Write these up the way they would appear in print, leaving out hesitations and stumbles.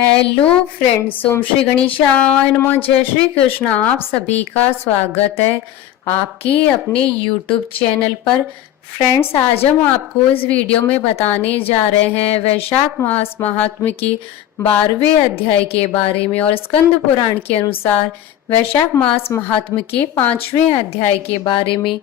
Hello friends, ओम श्री गणेशाय नमः। जय श्री कृष्ण। आप सभी का स्वागत है आपके अपने यूट्यूब चैनल पर। फ्रेंड्स, आज हम आपको इस वीडियो में बताने जा रहे हैं वैशाख मास महात्म्य की 12वें अध्याय के बारे में और स्कंद पुराण के अनुसार वैशाख मास महात्म्य के 5वें अध्याय के बारे में।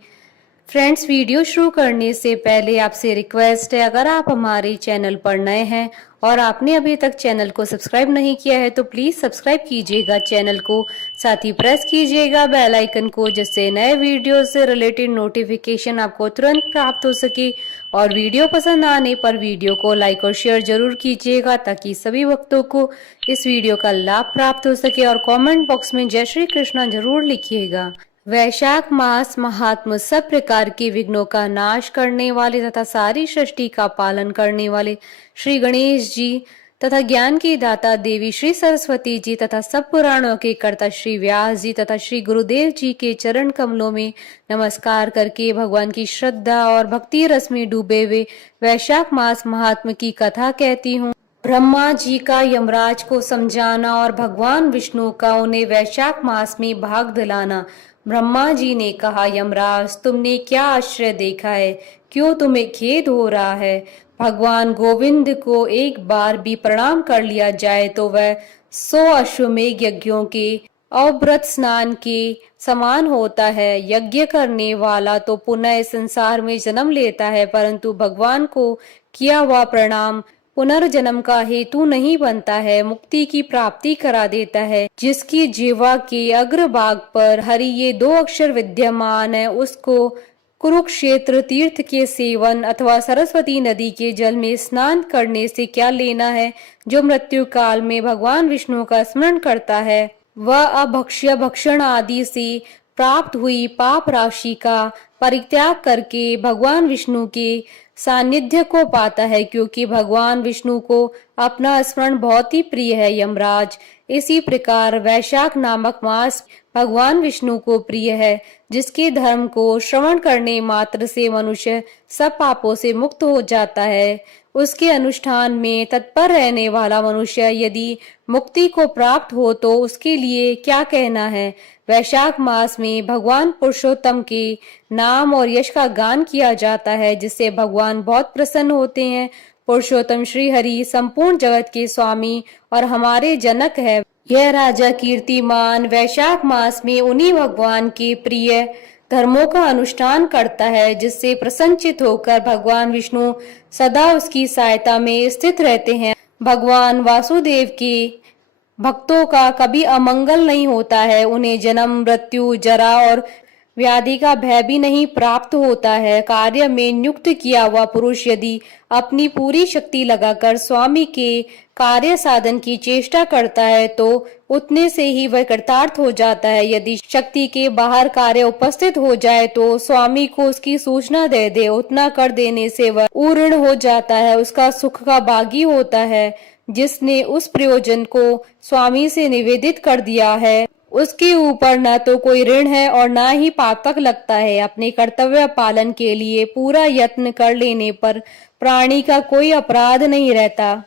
फ्रेंड्स, वीडियो शुरू करने से पहले आपसे रिक्वेस्ट है, अगर आप हमारे चैनल पर नए हैं और आपने अभी तक चैनल को सब्सक्राइब नहीं किया है तो प्लीज सब्सक्राइब कीजिएगा चैनल को, साथ ही प्रेस कीजिएगा बेल आइकन को, जिससे नए वीडियो से रिलेटेड नोटिफिकेशन आपको तुरंत प्राप्त हो सके। और वीडियो पसंद आने पर वीडियो को लाइक और शेयर जरूर कीजिएगा ताकि सभी भक्तों को इस वीडियो का लाभ प्राप्त हो सके। और कमेंट बॉक्स में जय श्री कृष्णा जरूर लिखिएगा। वैशाख मास महात्म्य सब प्रकार के विघ्नों का नाश करने वाले तथा सारी सृष्टि का पालन करने वाले श्री गणेश जी तथा ज्ञान की दाता देवी श्री सरस्वती जी तथा सब पुराणों के कर्ता श्री व्यास जी तथा श्री गुरुदेव जी के चरण कमलों में नमस्कार करके भगवान की श्रद्धा और भक्ति रस में डूबे हुए वैशाख मास महात्म्य की कथा कहती हूँ। ब्रह्मा जी का यमराज को समझाना और भगवान विष्णु का उन्हें वैशाख मास में भाग दिलाना। ब्रह्मा जी ने कहा, यमराज, तुमने क्या आश्चर्य देखा है? क्यों तुम्हें खेद हो रहा है? भगवान गोविंद को एक बार भी प्रणाम कर लिया जाए तो वह 100 अश्वमेध यज्ञों के अवव्रत स्नान के समान होता है। यज्ञ करने वाला तो पुनः इस संसार में जन्म लेता है, परंतु भगवान को किया हुआ प्रणाम पुनर्जन्म का हेतु नहीं बनता है, मुक्ति की प्राप्ति करा देता है। जिसकी जीवा के अग्रभाग पर हरि ये 2 अक्षर विद्यमान है, उसको कुरुक्षेत्र तीर्थ के सेवन अथवा सरस्वती नदी के जल में स्नान करने से क्या लेना है? जो मृत्यु काल में भगवान विष्णु का स्मरण करता है वह अभक्ष्य भक्षण आदि से प्राप्त हुई पाप राशि का परित्याग करके भगवान विष्णु के सानिध्य को पाता है, क्योंकि भगवान विष्णु को अपना स्मरण बहुत ही प्रिय है। यमराज, इसी प्रकार वैशाख नामक मास भगवान विष्णु को प्रिय है, जिसके धर्म को श्रवण करने मात्र से मनुष्य सब पापों से मुक्त हो जाता है। उसके अनुष्ठान में तत्पर रहने वाला मनुष्य यदि मुक्ति को प्राप्त हो तो उसके लिए क्या कहना है। वैशाख मास में भगवान पुरुषोत्तम के नाम और यश का गान किया जाता है, जिससे भगवान बहुत प्रसन्न होते हैं। पुरुषोत्तम श्री हरि संपूर्ण जगत के स्वामी और हमारे जनक है। यह राजा कीर्तिमान वैशाख मास में उन्हीं भगवान के प्रिय धर्मों का अनुष्ठान करता है, जिससे प्रसन्नचित होकर भगवान विष्णु सदा उसकी सहायता में स्थित रहते हैं। भगवान वासुदेव के भक्तों का कभी अमंगल नहीं होता है, उन्हें जन्म मृत्यु जरा और व्याधि का भय भी नहीं प्राप्त होता है। कार्य में नियुक्त किया हुआ पुरुष यदि अपनी पूरी शक्ति लगाकर स्वामी के कार्य साधन की चेष्टा करता है तो उतने से ही वह कृतार्थ हो जाता है। यदि शक्ति के बाहर कार्य उपस्थित हो जाए तो स्वामी को उसकी सूचना दे दे, उतना कर देने से वह उऋण हो जाता है, उसका सुख का भागी होता है। जिसने उस प्रयोजन को स्वामी से निवेदित कर दिया है उसके ऊपर न तो कोई ऋण है और न ही पातक लगता है। अपने कर्तव्य पालन के लिए पूरा यत्न कर लेने पर प्राणी का कोई अपराध नहीं रहता।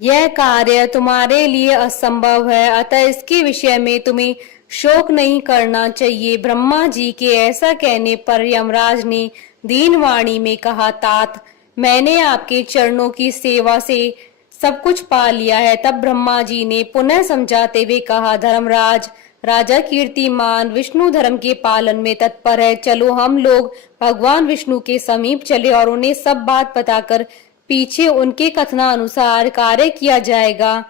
यह कार्य तुम्हारे लिए असंभव है, अतः इसके विषय में तुम्हें शोक नहीं करना चाहिए। ब्रह्मा जी के ऐसा कहने पर यमराज ने दीन वाणी में कहा, तात, मैंने आपके चरणों की सेवा से सब कुछ पा लिया है। तब ब्रह्मा जी ने पुनः समझाते हुए कहा, धर्मराज, राजा कीर्तिमान विष्णु धर्म के पालन में तत्पर है। चलो हम लोग भगवान विष्णु के समीप चले और उन्हें सब बात बताकर पीछे उनके कथनानुसार कार्य किया जाएगा।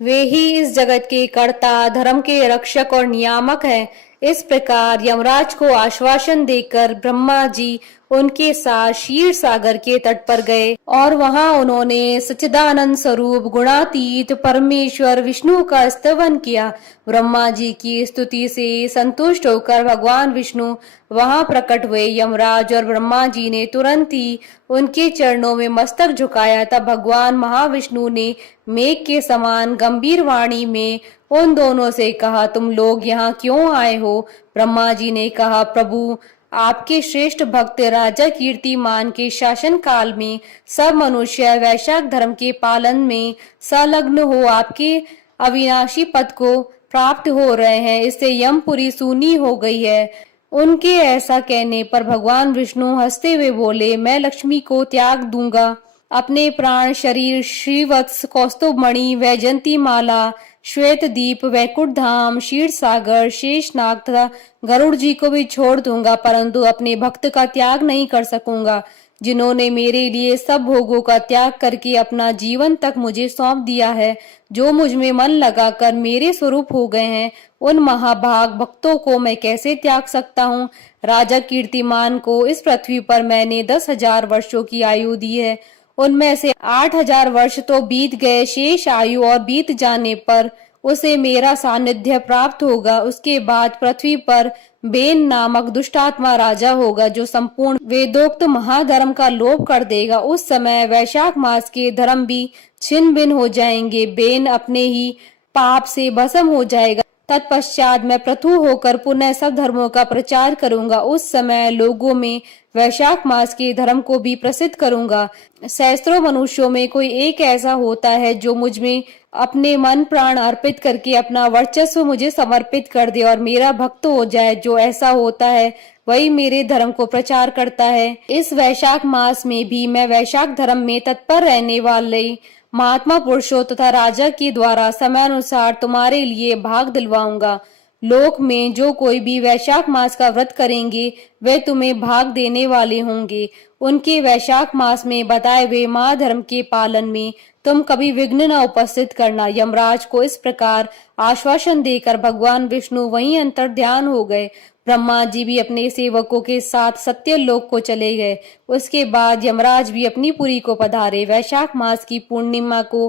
वे ही इस जगत के कर्ता, धर्म के रक्षक और नियामक हैं। इस प्रकार यमराज को आश्वासन देकर ब्रह्मा जी उनके साथ क्षीर सागर के तट पर गए और वहां उन्होंने सच्चिदानंद स्वरूप गुणातीत परमेश्वर विष्णु का स्तवन किया। ब्रह्मा जी की स्तुति से संतुष्ट होकर भगवान विष्णु वहां प्रकट हुए। यमराज और ब्रह्मा जी ने तुरंत ही उनके चरणों में मस्तक झुकाया। तब भगवान महाविष्णु ने मेघ के समान गंभीर वाणी में उन दोनों से कहा, तुम लोग यहाँ क्यों आए हो? ब्रह्मा जी ने कहा, प्रभु, आपके श्रेष्ठ भक्त राजा कीर्तिमान के शासन काल में सब मनुष्य वैशाख धर्म के पालन में संलग्न हो आपके अविनाशी पद को प्राप्त हो रहे हैं। इससे यमपुरी सूनी हो गई है। उनके ऐसा कहने पर भगवान विष्णु हंसते हुए बोले, मैं लक्ष्मी को त्याग दूंगा। अपने प्राण शरीर श्रीवत्स, कौस्तुभ मणि, वैजंती माला, श्वेत दीप, वैकुंठ धाम, क्षीर सागर, शेषनाग तथा गरुड़ जी को भी छोड़ दूंगा, परंतु अपने भक्त का त्याग नहीं कर सकूंगा, जिन्होंने मेरे लिए सब भोगों का त्याग करके अपना जीवन तक मुझे सौंप दिया है। जो मुझ में मन लगाकर मेरे स्वरूप हो गए हैं, उन महाभाग भक्तों को मैं कैसे त्याग सकता हूँ। राजा कीर्तिमान को इस पृथ्वी पर मैंने 10,000 वर्षों की आयु दी है। उनमें से 8,000 वर्ष तो बीत गए। शेष आयु और बीत जाने पर उसे मेरा सानिध्य प्राप्त होगा। उसके बाद पृथ्वी पर बेन नामक दुष्टात्मा राजा होगा, जो संपूर्ण वेदोक्त महाधर्म का लोप कर देगा। उस समय वैशाख मास के धर्म भी छिन्न भिन्न हो जाएंगे। बेन अपने ही पाप से भस्म हो जाएगा। तत्पश्चात मैं पृथु होकर पुनः सब धर्मों का प्रचार करूंगा। उस समय लोगों में वैशाख मास के धर्म को भी प्रसिद्ध करूंगा। सहस्त्रों मनुष्यों में कोई एक ऐसा होता है जो मुझ में अपने मन प्राण अर्पित करके अपना वर्चस्व मुझे समर्पित कर दे और मेरा भक्त हो जाए। जो ऐसा होता है वही मेरे धर्म को प्रचार करता है। इस वैशाख मास में भी मैं वैशाख धर्म में तत्पर रहने वाले महात्मा पुरुषों तथा राजा के द्वारा समयानुसार तुम्हारे लिए भाग दिलवाऊंगा। लोक में जो कोई भी वैशाख मास का व्रत करेंगे वे तुम्हें भाग देने वाले होंगे। उनके वैशाख मास में बताए हुए महाधर्म के पालन में तुम कभी विघ्न न उपस्थित करना। यमराज को इस प्रकार आश्वासन देकर भगवान विष्णु वहीं अंतर ध्यान हो गए। ब्रह्मा जी भी अपने सेवकों के साथ सत्यलोक को चले गए। उसके बाद यमराज भी अपनी पुरी को पधारे। वैशाख मास की पूर्णिमा को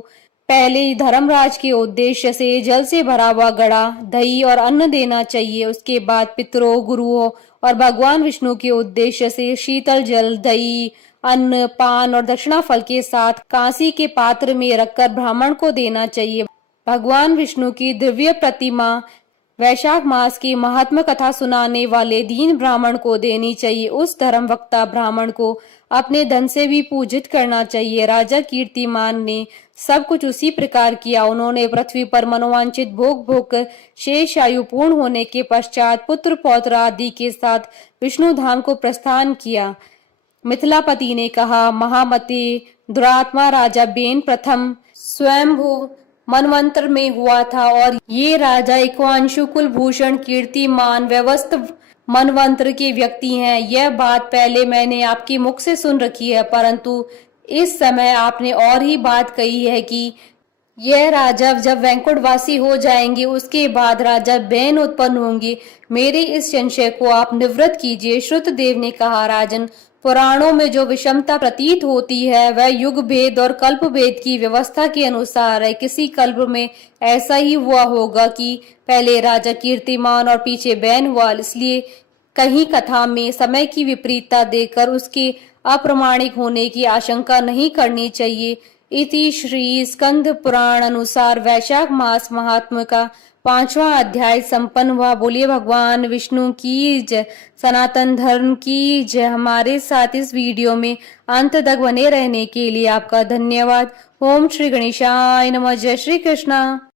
पहले धर्मराज के उद्देश्य से जल से भरा हुआ घड़ा, दही और अन्न देना चाहिए। उसके बाद पितरों, गुरुओं और भगवान विष्णु के उद्देश्य से शीतल जल, दही, अन्न, पान और दक्षिणा फल के साथ कांसी के पात्र में रखकर ब्राह्मण को देना चाहिए। भगवान विष्णु की दिव्य प्रतिमा वैशाख मास की महात्मा कथा सुनाने वाले दीन ब्राह्मण को देनी चाहिए। उस धर्म वक्ता ब्राह्मण को अपने धन से भी पूजित करना चाहिए। राजा कीर्तिमान ने सब कुछ उसी प्रकार किया। उन्होंने पृथ्वी पर मनोवांछित भोग भोगकर शेष आयु पूर्ण होने के पश्चात पुत्र पौत्र आदि के साथ विष्णु धाम को प्रस्थान किया। मिथिलापति ने कहा, महामते, दुरात्मा राजा बेन प्रथम स्वयंभू मनवंतर में हुआ था और ये राजा इक्ष्वाकु कुलभूषण कीर्तिमान व्यवस्थ मनवंतर के व्यक्ति हैं। यह बात पहले मैंने आपके मुख से सुन रखी है, परंतु इस समय आपने और ही बात कही है कि यह राजा जब वैकुंठवासी हो जाएंगे उसके बाद राजा बेन उत्पन्न होंगे। मेरे इस संशय को आप निवृत्त कीजिए। श्रुतदेव ने कहा, राजन, पुराणों में जो विषमता प्रतीत होती है वह युग भेद और कल्प भेद की व्यवस्था के अनुसार है। किसी कल्प में ऐसा ही हुआ होगा कि पहले राजा कीर्तिमान और पीछे बैन हुआ, इसलिए कहीं कथा में समय की विपरीतता देकर उसके अप्रमाणिक होने की आशंका नहीं करनी चाहिए। इति श्री स्कंद पुराण अनुसार वैशाख मास महात्म्य का 5वां अध्याय संपन्न हुआ। बोलिए भगवान विष्णु की जय, सनातन धर्म की जय। हमारे साथ इस वीडियो में अंत तक बने रहने के लिए आपका धन्यवाद। ओम श्री गणेशाय नमः। जय श्री कृष्णा।